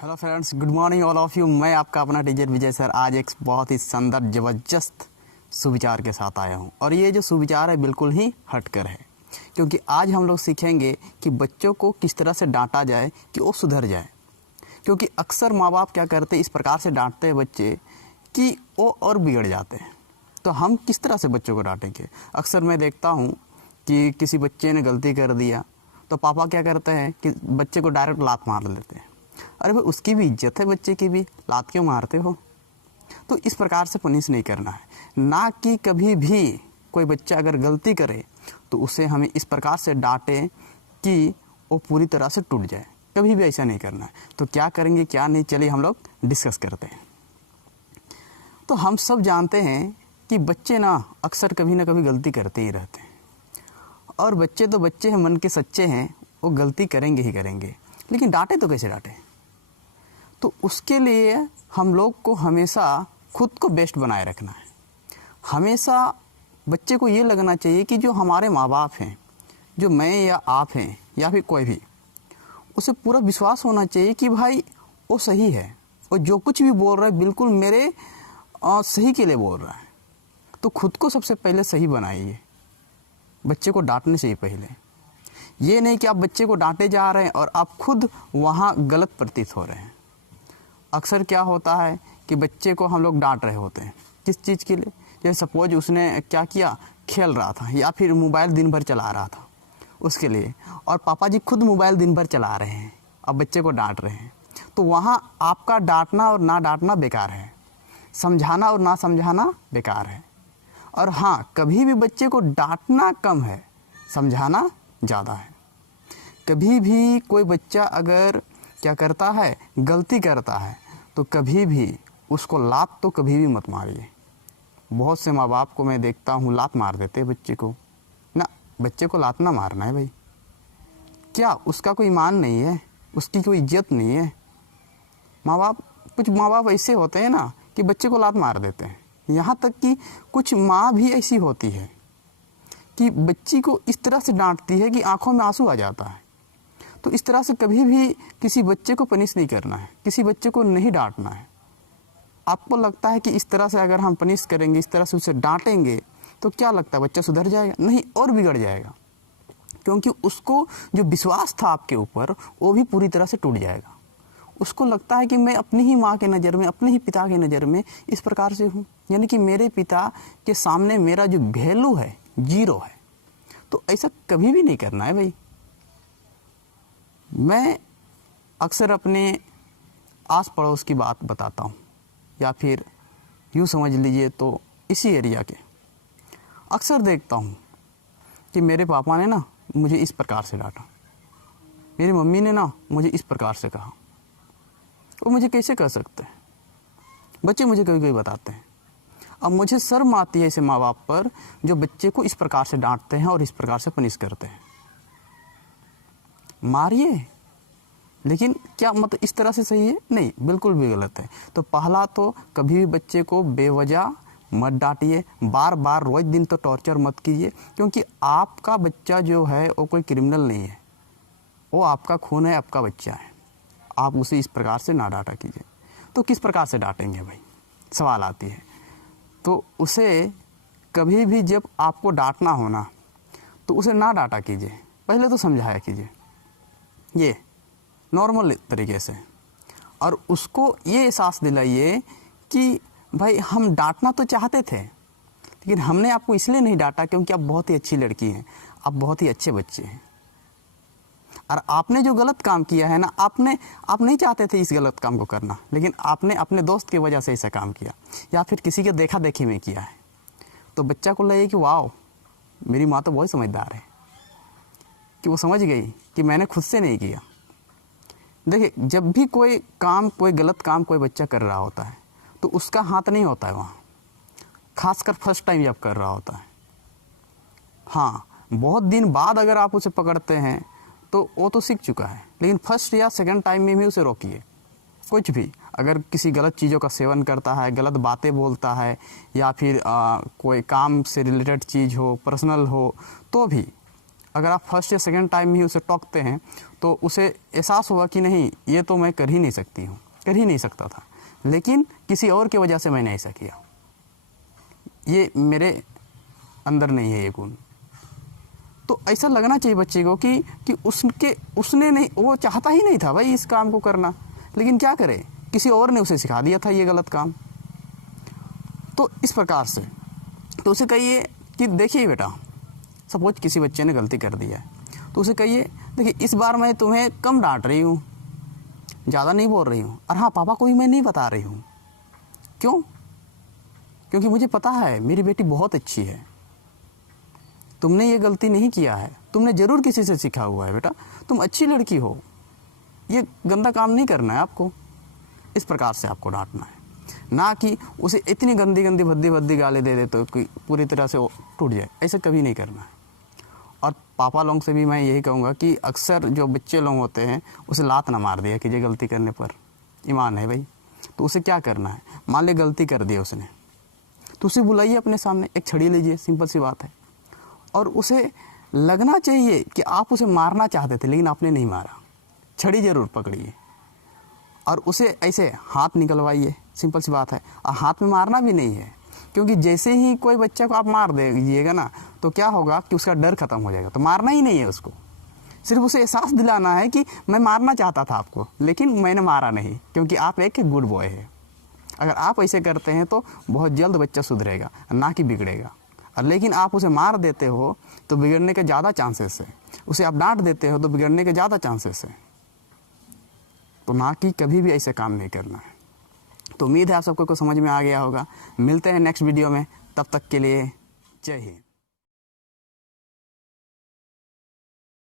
Hello friends, good morning all of you. मैं आपका अपना टीचर विजय सर आज एक बहुत ही शानदार ज़बरदस्त सुविचार के साथ आया हूं। और ये जो सुविचार है बिल्कुल ही हटकर है, क्योंकि आज हम लोग सीखेंगे कि बच्चों को किस तरह से डांटा जाए कि वो सुधर जाए। क्योंकि अक्सर माँ बाप क्या करते हैं, इस प्रकार से डांटते हैं बच्चे कि वो और बिगड़ जाते हैं। तो हम किस तरह से बच्चों को डांटेंगे? अक्सर मैं देखता हूँ कि किसी बच्चे ने गलती कर दिया तो पापा क्या करते हैं कि बच्चे को डायरेक्ट लात मार लेते हैं। अरे भाई, उसकी भी इज्जत है, बच्चे की भी, लात क्यों मारते हो? तो इस प्रकार से पनिश नहीं करना है। ना कि कभी भी कोई बच्चा अगर गलती करे तो उसे हमें इस प्रकार से डांटें कि वो पूरी तरह से टूट जाए। कभी भी ऐसा नहीं करना है। तो क्या करेंगे क्या नहीं, चलिए हम लोग डिस्कस करते हैं। तो हम सब जानते हैं कि बच्चे ना अक्सर कभी ना कभी गलती करते ही रहते हैं। और बच्चे तो बच्चे हैं, मन के सच्चे हैं, वो गलती करेंगे ही करेंगे। लेकिन डांटे तो कैसे डांटे? तो उसके लिए हम लोग को हमेशा खुद को बेस्ट बनाए रखना है। हमेशा बच्चे को ये लगना चाहिए कि जो हमारे माँ बाप हैं, जो मैं या आप हैं या फिर कोई भी, उसे पूरा विश्वास होना चाहिए कि भाई वो सही है और जो कुछ भी बोल रहा है बिल्कुल मेरे सही के लिए बोल रहा है। तो खुद को सबसे पहले सही बनाइए, बच्चे को डांटने से ही पहले। ये नहीं कि आप बच्चे को डांटे जा रहे हैं और आप खुद वहाँ गलत प्रतीत हो रहे हैं। अक्सर क्या होता है कि बच्चे को हम लोग डांट रहे होते हैं किस चीज़ के लिए? जैसे सपोज उसने क्या किया, खेल रहा था या फिर मोबाइल दिन भर चला रहा था उसके लिए, और पापा जी खुद मोबाइल दिन भर चला रहे हैं, अब बच्चे को डांट रहे हैं। तो वहाँ आपका डांटना और ना डांटना बेकार है, समझाना और ना समझाना बेकार है। और हाँ, कभी भी बच्चे को डांटना कम है, समझाना ज़्यादा है। कभी भी कोई बच्चा अगर क्या करता है, गलती करता है, तो कभी भी उसको लात तो कभी भी मत मारिए। बहुत से माँ बाप को मैं देखता हूँ लात मार देते बच्चे को। ना, बच्चे को लात ना मारना है भाई। क्या उसका कोई ईमान नहीं है, उसकी कोई इज्जत नहीं है? कुछ माँ बाप ऐसे होते हैं ना कि बच्चे को लात मार देते हैं। यहाँ तक कि कुछ माँ भी ऐसी होती है कि बच्ची को इस तरह से डांटती है कि आंखों में आंसू आ जाता है। तो इस तरह से कभी भी किसी बच्चे को पनिश नहीं करना है, किसी बच्चे को नहीं डांटना है। आपको लगता है कि इस तरह से अगर हम पनिश करेंगे, इस तरह से उसे डांटेंगे, तो क्या लगता है बच्चा सुधर जाएगा? नहीं, और बिगड़ जाएगा। क्योंकि उसको जो विश्वास था आपके ऊपर वो भी पूरी तरह से टूट जाएगा। उसको लगता है कि मैं अपनी ही माँ के नज़र में, अपने ही पिता की नज़र में इस प्रकार से हूँ, यानी कि मेरे पिता के सामने मेरा जो वैल्यू है जीरो है। तो ऐसा कभी भी नहीं करना है भाई। मैं अक्सर अपने आस पड़ोस की बात बताता हूँ, या फिर यूँ समझ लीजिए तो इसी एरिया के। अक्सर देखता हूँ कि मेरे पापा ने ना मुझे इस प्रकार से डांटा, मेरी मम्मी ने ना मुझे इस प्रकार से कहा। वो मुझे कैसे कह सकते हैं? बच्चे मुझे कभी कभी बताते हैं। अब मुझे शर्म आती है ऐसे माँ बाप पर जो बच्चे को इस प्रकार से डांटते हैं और इस प्रकार से पनिश करते हैं। मारिए, लेकिन क्या मतलब इस तरह से सही है? नहीं, बिल्कुल भी गलत है। तो पहला तो कभी भी बच्चे को बेवजह मत डांटिए, बार बार रोज दिन तो टॉर्चर मत कीजिए। क्योंकि आपका बच्चा जो है वो कोई क्रिमिनल नहीं है, वो आपका खून है, आपका बच्चा है। आप उसे इस प्रकार से ना डांटा कीजिए। तो किस प्रकार से डांटेंगे भाई, सवाल आती है। तो उसे कभी भी जब आपको डांटना हो ना, तो उसे ना डांटा कीजिए, पहले तो समझाया कीजिए ये नॉर्मल तरीके से। और उसको ये एहसास दिलाइए कि भाई हम डांटना तो चाहते थे, लेकिन हमने आपको इसलिए नहीं डांटा क्योंकि आप बहुत ही अच्छी लड़की हैं, आप बहुत ही अच्छे बच्चे हैं। और आपने जो गलत काम किया है ना, आप नहीं चाहते थे इस गलत काम को करना, लेकिन आपने अपने दोस्त की वजह से ऐसा काम किया या फिर किसी के देखा देखी में किया है। तो बच्चा को लगे कि वाह, मेरी माँ तो बहुत समझदार है, कि वो समझ गई कि मैंने खुद से नहीं किया। देखिए, जब भी कोई गलत काम कोई बच्चा कर रहा होता है तो उसका हाथ नहीं होता है वहाँ, खासकर फर्स्ट टाइम जब कर रहा होता है। हाँ, बहुत दिन बाद अगर आप उसे पकड़ते हैं तो वो तो सीख चुका है, लेकिन फर्स्ट या सेकंड टाइम में भी उसे रोकिए। कुछ भी अगर किसी गलत चीज़ों का सेवन करता है, गलत बातें बोलता है, या फिर कोई काम से रिलेटेड चीज़ हो, पर्सनल हो, तो भी अगर आप फर्स्ट या सेकंड टाइम ही उसे टोकते हैं तो उसे एहसास होगा कि नहीं, ये तो मैं कर ही नहीं सकती हूँ, कर ही नहीं सकता था, लेकिन किसी और की वजह से मैंने ऐसा किया, ये मेरे अंदर नहीं है ये गुण। तो ऐसा लगना चाहिए बच्चे को कि उसने नहीं, वो चाहता ही नहीं था भाई इस काम को करना, लेकिन क्या करे, किसी और ने उसे सिखा दिया था ये गलत काम। तो इस प्रकार से तो उसे कहिए कि देखिए बेटा, सपोज किसी बच्चे ने गलती कर दिया है तो उसे कहिए देखिए इस बार मैं तुम्हें कम डांट रही हूँ, ज़्यादा नहीं बोल रही हूँ, और हाँ पापा को भी मैं नहीं बता रही हूँ। क्यों? क्योंकि मुझे पता है मेरी बेटी बहुत अच्छी है, तुमने ये गलती नहीं किया है, तुमने ज़रूर किसी से सीखा हुआ है बेटा, तुम अच्छी लड़की हो, ये गंदा काम नहीं करना है आपको। इस प्रकार से आपको डांटना है, ना कि उसे इतनी गंदी गंदी भद्दी भद्दी गाली दे दे तो कि पूरी तरह से वो टूट जाए, ऐसा कभी नहीं करना है। और पापा लोगों से भी मैं यही कहूँगा कि अक्सर जो बच्चे लोग होते हैं उसे लात ना मार दिया कीजिए गलती करने पर, ईमान है भाई। तो उसे क्या करना है, मान ले गलती कर दी उसने, तो उसे बुलाइए अपने सामने, एक छड़ी लीजिए, सिंपल सी बात है, और उसे लगना चाहिए कि आप उसे मारना चाहते थे लेकिन आपने नहीं मारा, छड़ी ज़रूर पकड़िए और उसे ऐसे हाथ निकलवाइए, सिंपल सी बात है। और हाथ में मारना भी नहीं है, क्योंकि जैसे ही कोई बच्चे को आप मार दीजिएगा ना तो क्या होगा कि उसका डर खत्म हो जाएगा, तो मारना ही नहीं है उसको, सिर्फ उसे एहसास दिलाना है कि मैं मारना चाहता था आपको लेकिन मैंने मारा नहीं, क्योंकि आप एक गुड बॉय है। अगर आप ऐसे करते हैं तो बहुत जल्द बच्चा सुधरेगा, ना कि बिगड़ेगा। और लेकिन आप उसे मार देते हो तो बिगड़ने के ज़्यादा चांसेस है, उसे आप डांट देते हो तो बिगड़ने के ज़्यादा चांसेस है। तो ना कि कभी भी ऐसे काम नहीं करना है। तो उम्मीद है आप सबको समझ में आ गया होगा। मिलते हैं नेक्स्ट वीडियो में, तब तक के लिए जय हिंद।